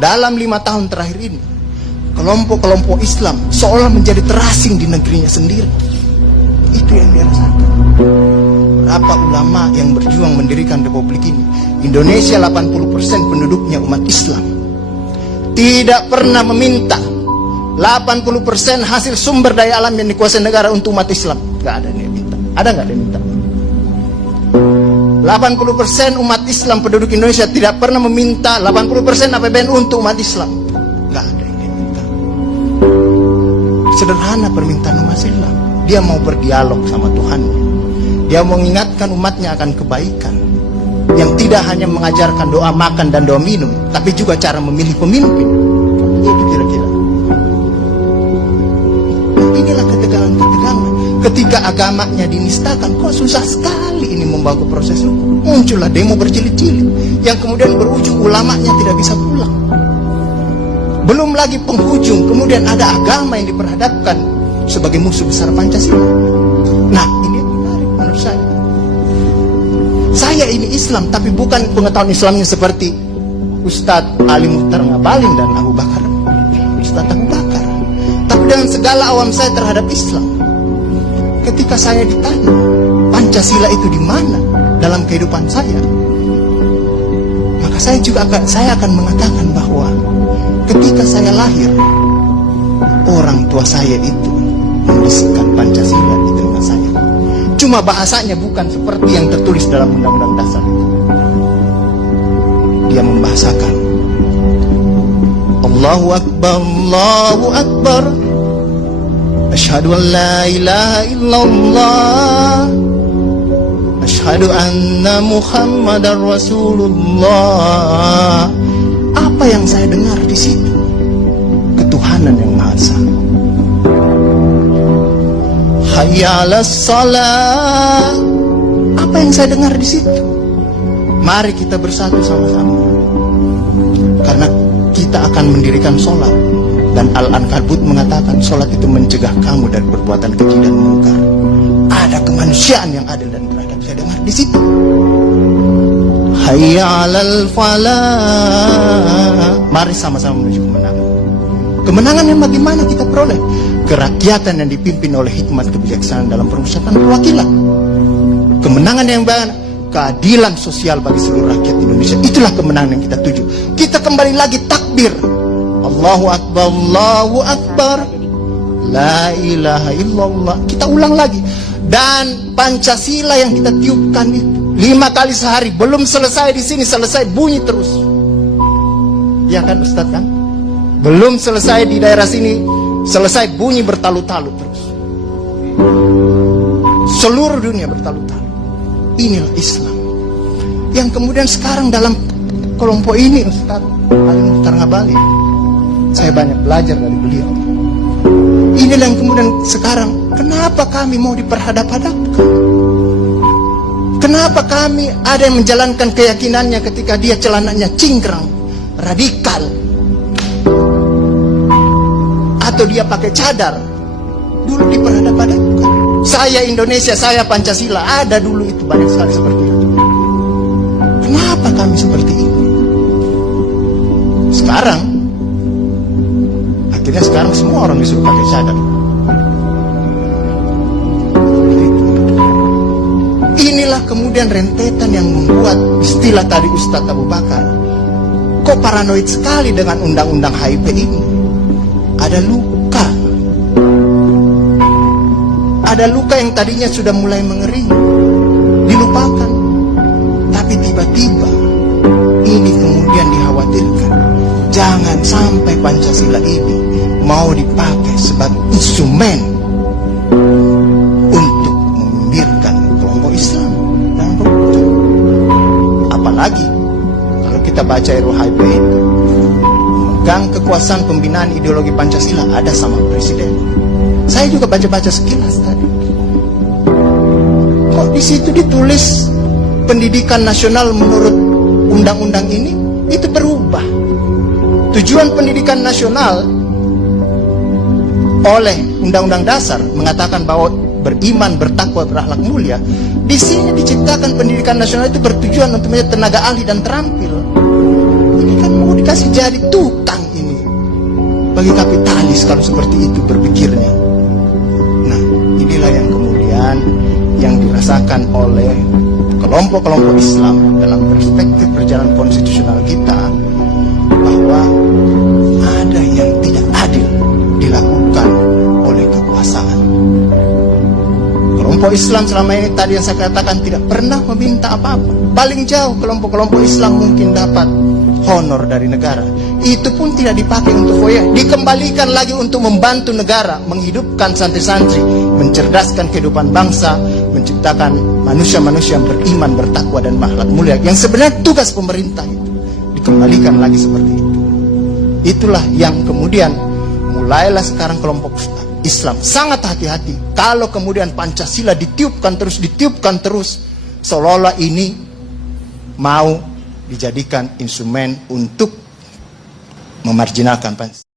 dalam 5 tahun terakhir ini, kelompok-kelompok Islam seolah menjadi terasing di negerinya sendiri. Itu yang dia rasakan. Berapa ulama yang berjuang mendirikan republik ini? Indonesia 80% penduduknya umat Islam. Tidak pernah meminta 80% hasil sumber daya alam yang dikuasai negara untuk umat Islam. Gak ada yang minta. Ada gak yang minta? 80% umat Islam penduduk Indonesia tidak pernah meminta 80% APBN untuk umat Islam. Gak ada yang diminta. Sederhana permintaan umat Islam. Dia mau berdialog sama Tuhannya. Dia mau mengingatkan umatnya akan kebaikan, yang tidak hanya mengajarkan doa makan dan doa minum, tapi juga cara memilih pemimpin. Itu kira-kira. Inilah ketegangan-ketegangan. Ketika agamanya dinistakan, kok susah sekali ini membawa ke proses hukum. Muncullah demo berjilid-jilid, yang kemudian berujung ulamanya tidak bisa pulang. Belum lagi penghujung, kemudian ada agama yang diperhadapkan sebagai musuh besar Pancasila. Nah, ini menarik menurut saya. Saya ini Islam, tapi bukan pengetahuan Islamnya seperti Ustadz Ali Muhtar Ngabalin dan Abu Bakar, Ustadz Abu Bakar, tapi dengan segala awam saya terhadap Islam. Ketika saya ditanya Pancasila itu di mana dalam kehidupan saya, maka saya akan mengatakan bahwa ketika saya lahir, orang tua saya itu membisikkan Pancasila di telinga saya. Cuma bahasanya bukan seperti yang tertulis dalam Undang-Undang Dasar. Dia membahasakan Allahu Akbar, Allahu Akbar, Asyhadu an la ilaha illallah, Asyhadu anna Muhammadar Rasulullah. Apa yang saya dengar di situ? Ketuhanan yang Maha Esa. Hayya 'alas shalah. Apa yang saya dengar di situ? Mari kita bersatu sama-sama, karena kita akan mendirikan sholat. Dan Al-Ankabut mengatakan sholat itu mencegah kamu dari perbuatan keji dan mungkar. Ada kemanusiaan yang adil dan beradab. Saya dengar di situ. Hayya 'alal falah. Mari sama-sama menuju kemenangan. Kemenangan yang bagaimana kita peroleh? Kerakyatan yang dipimpin oleh hikmat kebijaksanaan dalam permusyawaratan perwakilan. Kemenangan yang bagaimana? Keadilan sosial bagi seluruh rakyat Indonesia. Itulah kemenangan yang kita tuju. Kita kembali lagi takbir. Allahu Akbar, Allahu Akbar, la ilaha illallah. Kita ulang lagi. Dan Pancasila yang kita tiupkan itu 5 kali sehari, belum selesai di sini, selesai bunyi terus. Ya kan Ustaz kan? Belum selesai di daerah sini, selesai bunyi bertalu-talu terus. Seluruh dunia bertalu-talu. Inilah Islam. Yang kemudian sekarang dalam kelompok ini Ustaz Ali Muhtar Ngabalin, saya banyak belajar dari beliau. Inilah yang kemudian sekarang, kenapa kami mau diperhadap-hadapkan? Kenapa kami ada yang menjalankan keyakinannya ketika dia celananya cingkrang, radikal, atau dia pakai cadar, dulu diperhadap-hadapkan. Saya Indonesia, saya Pancasila, ada dulu itu banyak sekali seperti itu. Kenapa kami seperti ini? Sekarang, akhirnya sekarang semua orang disuruh pakai cadar. Inilah kemudian rentetan yang membuat istilah tadi Ustadz Abu Bakar, kok paranoid sekali dengan undang-undang HIP ini. Ada luka. Ada luka yang tadinya sudah mulai mengering, dilupakan. Tapi tiba-tiba ini kemudian dikhawatirkan, jangan sampai Pancasila ini mau dipakai sebagai instrumen untuk membiarkan kelompok Islam dan kelompok. Apalagi kalau kita baca RUHP itu, memegang kekuasaan pembinaan ideologi Pancasila ada sama presiden. Saya juga baca-baca sekilas tadi. Kok di situ ditulis pendidikan nasional menurut undang-undang ini itu berubah. Tujuan pendidikan nasional oleh Undang-Undang Dasar mengatakan bahwa beriman, bertakwa, berakhlak mulia. Di sini diciptakan pendidikan nasional itu bertujuan untuk menjadi tenaga ahli dan terampil. Ini kan mau dikasih jadi tukang ini bagi kapitalis kalau seperti itu berpikirnya. Nah, inilah yang kemudian yang dirasakan oleh kelompok-kelompok Islam dalam perspektif perjalanan konstitusional kita, bahwa ada yang tidak adil dilakukan oleh kekuasaan. Kelompok Islam selama ini tadi yang saya katakan tidak pernah meminta apa-apa. Paling jauh kelompok-kelompok Islam mungkin dapat honor dari negara. Itu pun tidak dipakai untuk foya, dikembalikan lagi untuk membantu negara, menghidupkan santri-santri, mencerdaskan kehidupan bangsa, menciptakan manusia-manusia yang beriman, bertakwa dan akhlak mulia. Yang sebenarnya tugas pemerintah itu dikembalikan lagi seperti itu. Itulah yang kemudian mulailah sekarang kelompok Islam sangat hati-hati kalau kemudian Pancasila ditiupkan terus, seolah-olah ini mau dijadikan instrumen untuk memarjinalkan Pancasila.